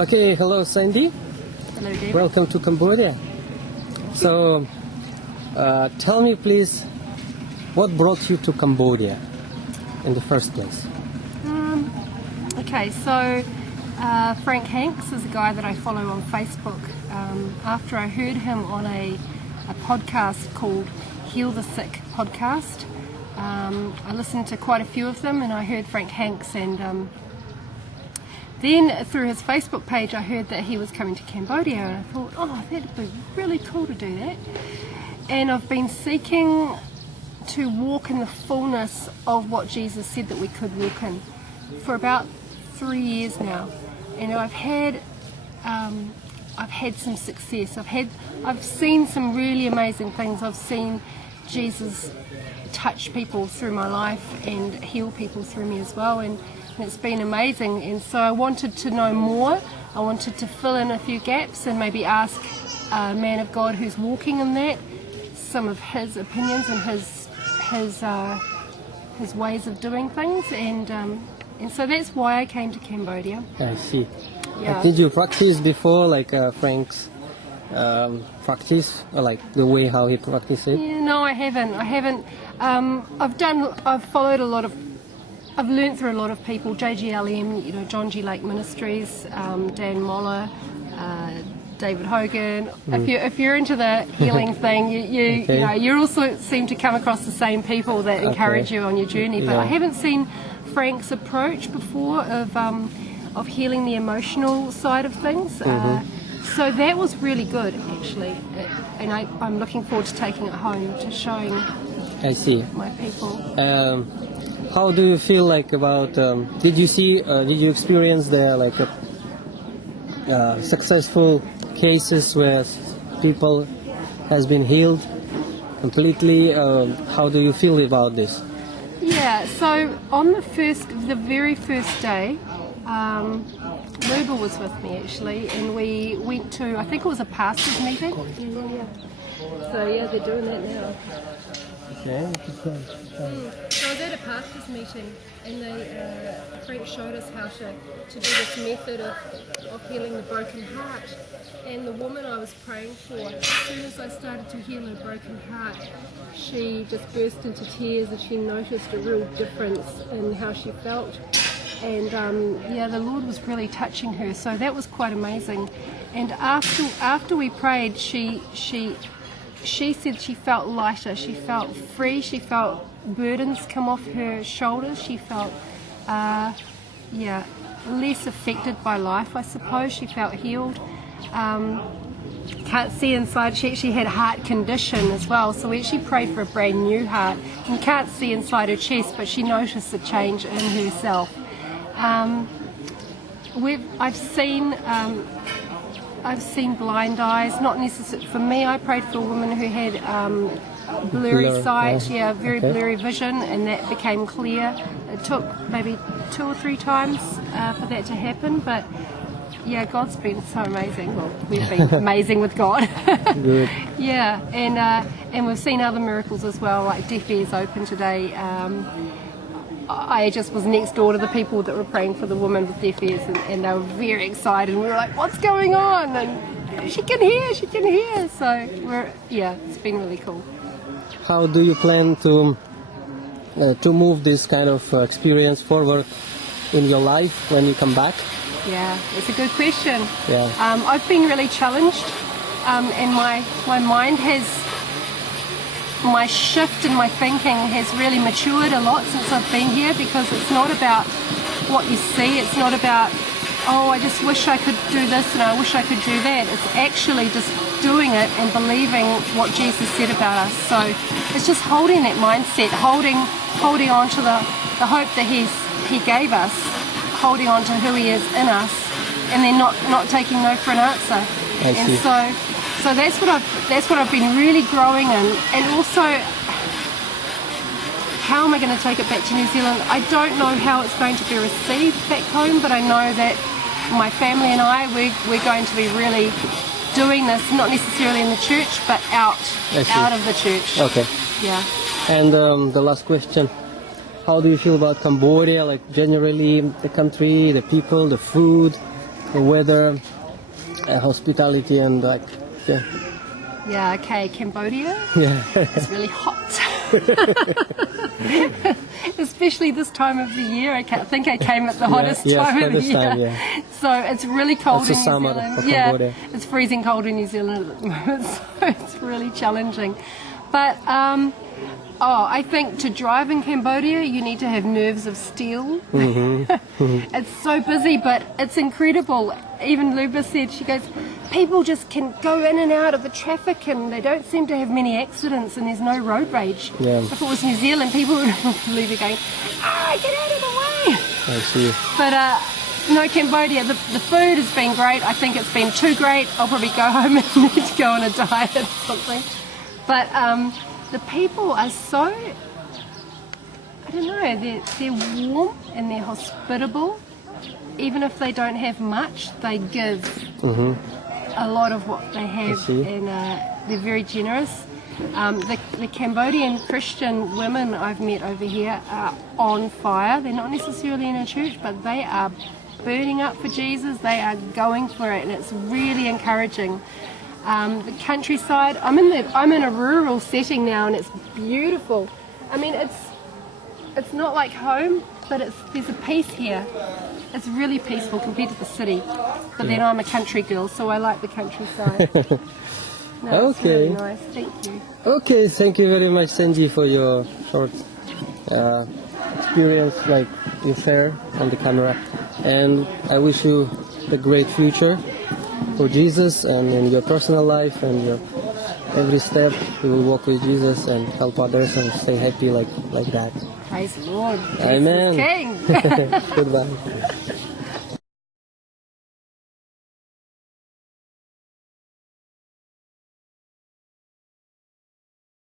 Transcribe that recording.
Okay, hello Sandy. Hello, David. Welcome to Cambodia. So, tell me please, what brought you to Cambodia in the first place? Okay, so Frank Hanks is a guy that I follow on Facebook. After I heard him on a podcast called Heal the Sick podcast, I listened to quite a few of them, and I heard Frank Hanks, and then through his Facebook page I heard that he was coming to Cambodia, and I thought, oh, that'd be really cool to do that. And I've been seeking to walk in the fullness of what Jesus said that we could walk in for about 3 years now. And I've had some success. I've seen some really amazing things. I've seen Jesus touch people through my life and heal people through me as well, and it's been amazing. And so I wanted to know more. I wanted to fill in a few gaps and maybe ask a man of God who's walking in that some of his opinions and his ways of doing things, and so that's why I came to Cambodia. I see. Yeah. Did you practice before, like Frank's practice, or like the way how he practiced it? Yeah, no, I haven't. I've learned through a lot of people, JGLM, John G. Lake Ministries, Dan Moller, David Hogan. If you're into the healing thing, you also seem to come across the same people that encourage you on your journey. But I haven't seen Frank's approach before of healing the emotional side of things. So that was really good, actually, and I'm looking forward to taking it home, to showing my people. How do you feel like about? Did you experience there like successful cases where people has been healed completely? How do you feel about this? Yeah. So on the very first day, Ruba was with me actually, and we went to, I think it was a pastors meeting. So yeah, they're doing that now. Okay. So I was at a pastors meeting, and Frank showed us how to do this method of healing the broken heart. And the woman I was praying for, as soon as I started to heal her broken heart, she just burst into tears, and she noticed a real difference in how she felt. And the Lord was really touching her, so that was quite amazing. And after we prayed, she said she felt lighter, she felt free, she felt burdens come off her shoulders, she felt less affected by life, I suppose. She felt healed. Can't see inside. She actually had heart condition as well, so we actually prayed for a brand new heart. You can't see inside her chest, but she noticed a change in herself. I've seen blind eyes, not necessarily for me. I prayed for a woman who had blurry sight, very blurry vision, and that became clear. It took maybe 2 or 3 times for that to happen, but yeah, God's been so amazing. Well, we've been amazing with God. Good. Yeah, and we've seen other miracles as well, like deaf ears open today. I just was next door to the people that were praying for the woman with deaf ears, and they were very excited. And we were like, "What's going on?" And she can hear. So it's been really cool. How do you plan to move this kind of experience forward in your life when you come back? Yeah, it's a good question. Yeah. I've been really challenged, and my mind has. My shift in my thinking has really matured a lot since I've been here, because it's not about what you see, it's not about, oh, I just wish I could do this and I wish I could do that. It's actually just doing it and believing what Jesus said about us. So it's just holding that mindset, holding on to the hope that he gave us, holding on to who he is in us, and then not taking no for an answer. And so that's what I've been really growing in. And also, how am I going to take it back to New Zealand? I don't know how it's going to be received back home, but I know that my family and we're going to be really doing this, not necessarily in the church, but out of the church. Okay. Yeah. And the last question, how do you feel about Cambodia, like generally the country, the people, the food? the weather, hospitality, and like, yeah. Yeah, okay, Cambodia. Yeah. It's really hot. Especially this time of the year. I think I came at the hottest time of the year. Time, yeah. So it's really cold It's in New summer Zealand. for Yeah, Cambodia. it's freezing cold in New Zealand at the moment, so it's really challenging. But I think to drive in Cambodia, you need to have nerves of steel. It's so busy, but it's incredible. Even Luba said, she goes, people just can go in and out of the traffic and they don't seem to have many accidents and there's no road rage. Yeah. If it was New Zealand, people would leave it going, get out of the way. I see. But no, Cambodia, the food has been great. I think it's been too great. I'll probably go home and need to go on a diet or something. But the people are so, I don't know, they're warm and they're hospitable. Even if they don't have much, they give a lot of what they have, and they're very generous. The Cambodian Christian women I've met over here are on fire. They're not necessarily in a church, but they are burning up for Jesus. They are going for it, and it's really encouraging. The countryside, I'm in a rural setting now, and it's beautiful. I mean, it's not like home, but there's a peace here. It's really peaceful compared to the city. But then I'm a country girl, so I like the countryside. No, it's really nice. Thank you. Okay, thank you very much, Senji, for your short experience, like you share on the camera. And I wish you the great future for Jesus and in your personal life and your every step you will walk with Jesus and help others and stay happy like that. Praise the Lord. Amen. Jesus is King. Goodbye.